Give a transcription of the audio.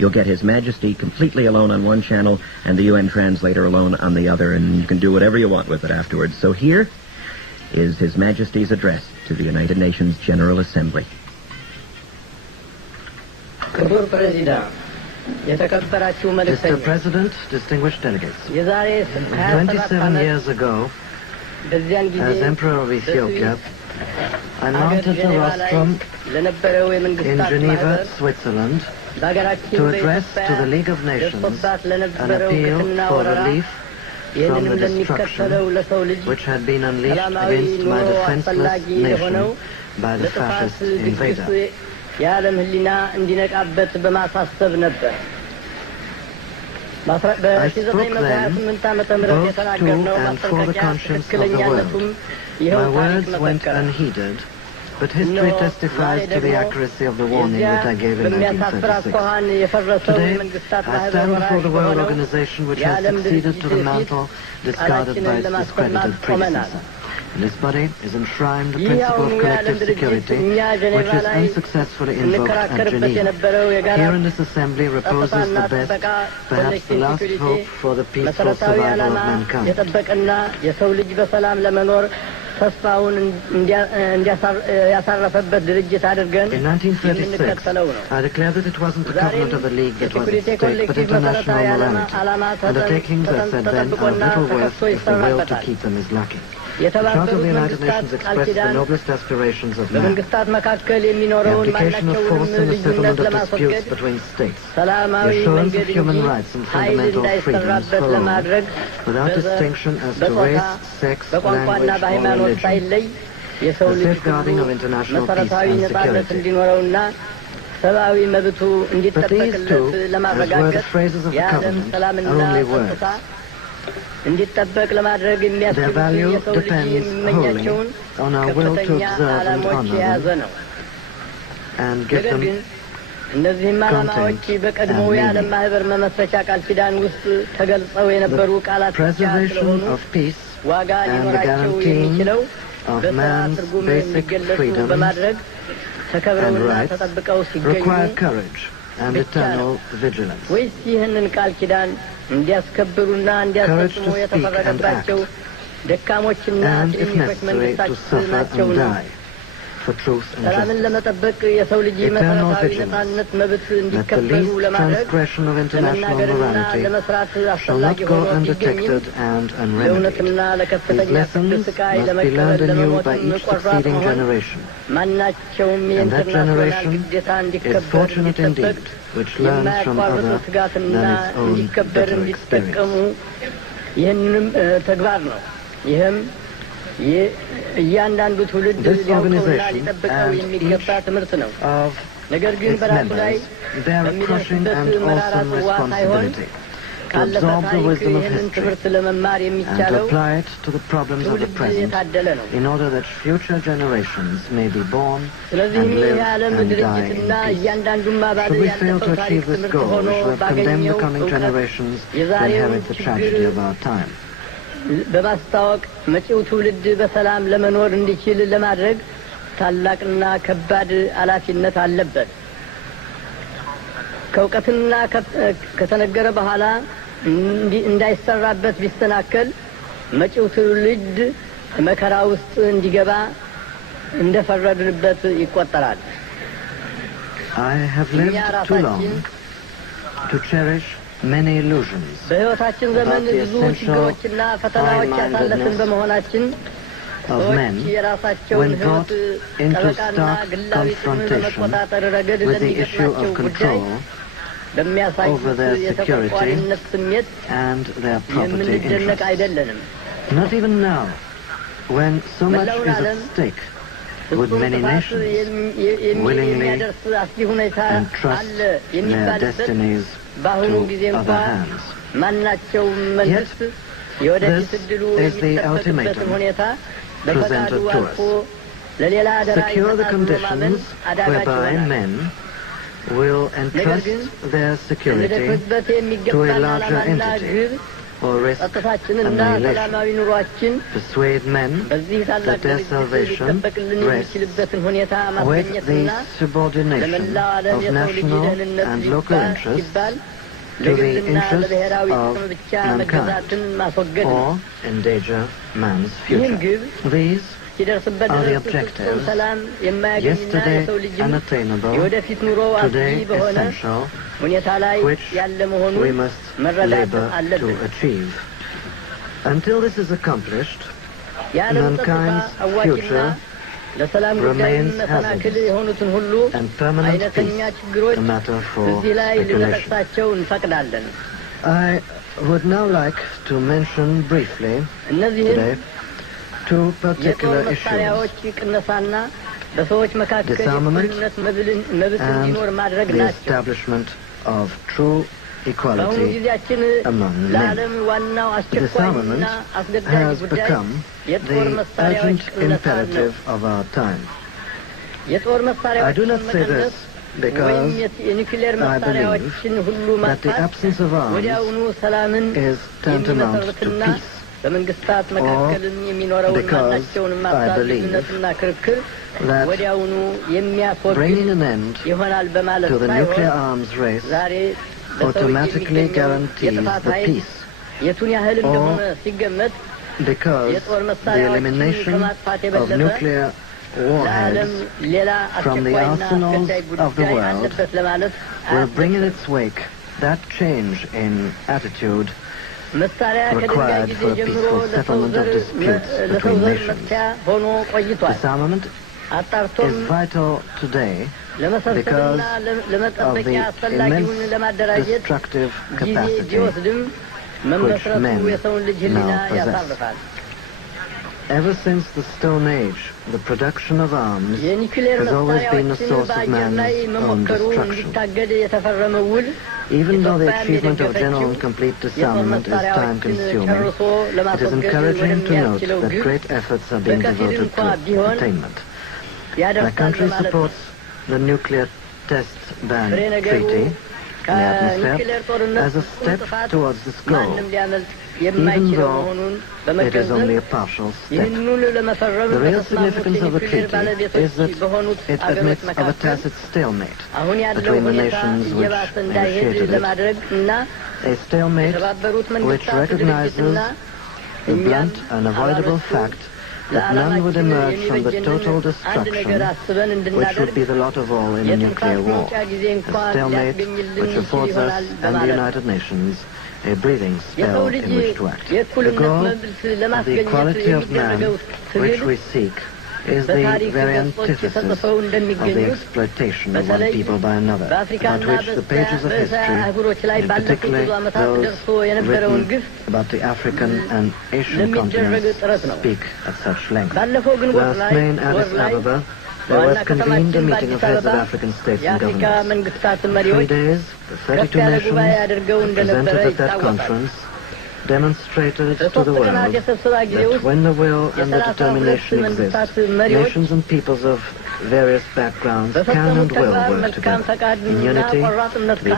You'll get His Majesty completely alone on one channel and the UN translator alone on the other, and you can do whatever you want with it afterwards. So here is His Majesty's address to the United Nations General Assembly. Mr. President, distinguished delegates, 27 years ago, as Emperor of Ethiopia, I mounted a rostrum in Geneva, Switzerland, to address to the League of Nations an appeal for relief from the destruction which had been unleashed against my defenseless nation by the fascist invader. I spoke then both to and for the conscience of the world. My words went unheeded, but history testifies to the accuracy of the warning that I gave in 1936. Today, I stand before the World Organization which has succeeded to the mantle discarded by its discredited predecessor. In this body is enshrined the principle of collective security, which is unsuccessfully invoked at Geneva. Here in this assembly reposes the best, perhaps the last hope for the peaceful survival of mankind. In 1936, I declared that it wasn't the covenant of the League that was at stake, but international morality. Undertakings, I said then, are little worth if the will to keep them is lacking. The Charter of the United Nations expressed the noblest aspirations of man. The application of force in the settlement of disputes between states. The assurance of human rights and fundamental freedoms for all, without distinction as to race, sex, language, or religion. The safeguarding of international peace and security. But these two, as were the phrases of the covenant, are only words. Their value depends wholly on our will to observe and honor them and give them content and meaning. The preservation of peace and the guaranteeing of man's basic freedoms and rights require courage and eternal vigilance. Courage to speak and act, and, if necessary, to suffer and die for truth and justice. Eternal vigilance, that the least transgression of international morality shall not go undetected and unremedied. These lessons must be learned anew by each succeeding generation. And that generation is fortunate indeed, which learns from other than its own bitter experience. This organization and each of its members bear a crushing and awesome responsibility to absorb the wisdom of history and to apply it to the problems of the present in order that future generations may be born and live and die in peace. Should we fail to achieve this goal, we shall have condemned the coming generations to inherit the tragedy of our time. በማስታወቅ መጪው ትውልድ በሰላም ለመኖር እንዲችል ለማድረግ ታላቅና ከባድ ኃላፊነት አለበት። ከውቀትና ከተነገረ በኋላ እንዳይሰራበት ቢስተናከል መጪው ትውልድ መከራ ውስጥ እንዲገባ እንደፈረድንበት ይቆጠራል። I have lived too long to cherish many illusions በሕይወታችን ዘመን ብዙ ችግሮችና ፈተናዎች ያሳለፍን በመሆናችን of men when brought into stark confrontation with the issue of control over their security and their property interests. Not even now, when so much is at stake, would many nations willingly entrust their destinies to other hands. Yet, this is the ultimatum presented to us. Secure the conditions whereby men will entrust their security to a larger entity or risk ጸጥታችንና ሰላማዊ annihilation. ኑሯችን Persuade men በዚህ ታላቅ that their ድርጅት salvation ሊጠበቅልን rests የሚችልበትን ሁኔታ with ማስገኘትና the subordination ለመላው ዓለም of የሰው ልጅ national ደህንነት and local interests ሲባል to the ለግልና interests ለብሔራዊ of ጥቅም ብቻ mankind, መገዛትን ማስወገድ ነው። or endanger man's ይህም future. ግብ These ሲደርስበት are the ድረስ ፍጹም objectives, ሰላም የማያገኝና yesterday የሰው ልጅም unattainable, የወደፊት ኑሮ አስጊ today በሆነ essential, ሁኔታ ላይ which ያለ መሆኑን we must መረዳት labor to አለብን። achieve. Until this is accomplished, የዓለም ጸጥታ mankind's አዋቂና future ለሰላም ጉዳይ remains መሰናክል hazardous, የሆኑትን ሁሉ and permanent አይነተኛ peace ችግሮች a matter for እዚህ ላይ speculation. ልንጠቅሳቸው እንፈቅዳለን። I would now like to mention briefly እነዚህን today two የጦር particular issues: መሳሪያዎች ቅነሳና በሰዎች መካከል disarmament የእኩልነት መብት and እንዲኖር ማድረግ the ናቸው። establishment of true በአሁኑ equality ጊዜያችን among men. ለዓለም ዋናው አስቸኳይና Disarmament አስገዳጅ has ጉዳይ become የጦር the መሳሪያዎች urgent ቅነሳ ነው። imperative of our time. የጦር I do መሳሪያዎችን not say መቀነስ this ወይም because የኒውክሌር I መሳሪያዎችን ሁሉ that the ማጥፋት absence of arms ወዲያውኑ ሰላምን is tantamount to የሚመሰርትና peace, በመንግስታት መካከልም የሚኖረውን because ማናቸውንም I believe ልዩነትና ክርክር that ወዲያውኑ የሚያስወግድ bringing an end ይሆናል በማለት to the ሳይሆን nuclear arms race ዛሬ በሰው እጅ automatically የሚገኘው guarantees የጥፋት the ኃይል peace, የቱን ያህል እንደሆነ ሲገመት because የጦር the መሳሪያዎችን elimination ከማጥፋት of የበለጠ nuclear ለዓለም warheads ሌላ from the አስቸኳይና arsenals አስገዳይ of the ጉዳይ world አለበት ለማለት will bring in its wake that change in attitude መሳሪያ ከድንጋይ required ጊዜ for a ጀምሮ peaceful ለሰው settlement of ዘር disputes ለሰው between ዘር nations. መፍትያ ሆኖ ቆይቷል። Disarmament አጣርቶም is vital today ለመሰብሰብና because of ለመጠበቂያ the አስፈላጊውን immense ለማደራጀት destructive ጊዜ capacity ቢወስድም መመስረቱ men የሰውን ልጅ ሕሊና now possess. ያሳርፋል። Ever since the Stone Age, the production of arms የኒውክሌር has always been a መሳሪያዎችን source of በአየር ላይ man's own መሞከሩ destruction. እንዲታገድ የተፈረመው ውል Even though the ኢትዮጵያም achievement of general and የደገፈችው complete የጦር disarmament is መሳሪያዎችን time-consuming, ጨርሶ it is ለማስወገድ encouraging to note ወደሚያስችለው that ግብ great efforts are being በከፊል devoted እንኳ to ቢሆን attainment. My ያደርሳል country በማለት ነው። supports the nuclear test ban ፍሬ ነገሩ treaty in the ከኒውክሌር atmosphere ጦርነት as a step ጥፋት towards this goal, ማንም ሊያመልጥ even የማይችለው though መሆኑን it is በመገንዘብ only a partial step. ይህንኑ ለመፈረም The real በተስማሙት significance of the የኒውክሌር treaty ባለቤቶች is that በሆኑት it አገሮች admits of a መካከል tacit stalemate አሁን ያለው between the ሁኔታ nations which እየባሰ እንዳይሄድ initiated it, ለማድረግ እና a stalemate የተባበሩት which መንግስታት recognizes ድርጅትና the እኛም blunt, unavoidable አባላቱ fact that none would ለዓላማችን emerge from the የሚበጀንን total አንድ ነገር destruction አስበን which would እንድናደርግ be the lot of all in a የትንፋሽ nuclear war. መውጫ ጊዜ A እንኳን stalemate ሊያስገኝልን which ይችል affords us ይሆናል and the በማለት ነው። United Nations a breathing የሰው spell ልጅ in which to act. The የእኩልነት goal መብት of the ለማስገኘት equality of man የሚደረገው which ትግል we seek is the በታሪክ very ገጾች antithesis የተጽፈው of the እንደሚገኙት exploitation of one በተለይ people by another, about በአፍሪካና which the pages of በእስያ history, አህጉሮች ላይ and ባለፉት particularly ብዙ ዓመታት those ደርሶ የነበረውን written ግፍ about the African and Asian ለሚደረግ continents, ጥረት ነው። speak at such length. ባለፈው ግንቦት Last ላይ May in Addis ላይ Ababa, there በዋና was convened a ከተማችን meeting of በአዲስ heads of አበባ African states and የአፍሪካ governments. መንግስታት 3 መሪዎች days, the ከፍ 32 ያለ ጉባኤ nations አድርገው እንደነበረ presented at that ይታወቃል። conference demonstrated to the በሶስት ቀናት world የስብሰባ ጊዜ that ውስጥ when the will and the የ32 determination መንግስታት exist, መሪዎች nations and peoples of various backgrounds can በፈጸሙት and will ተግባር work መልካም together in ፈቃድና unity ቆራጥነት to be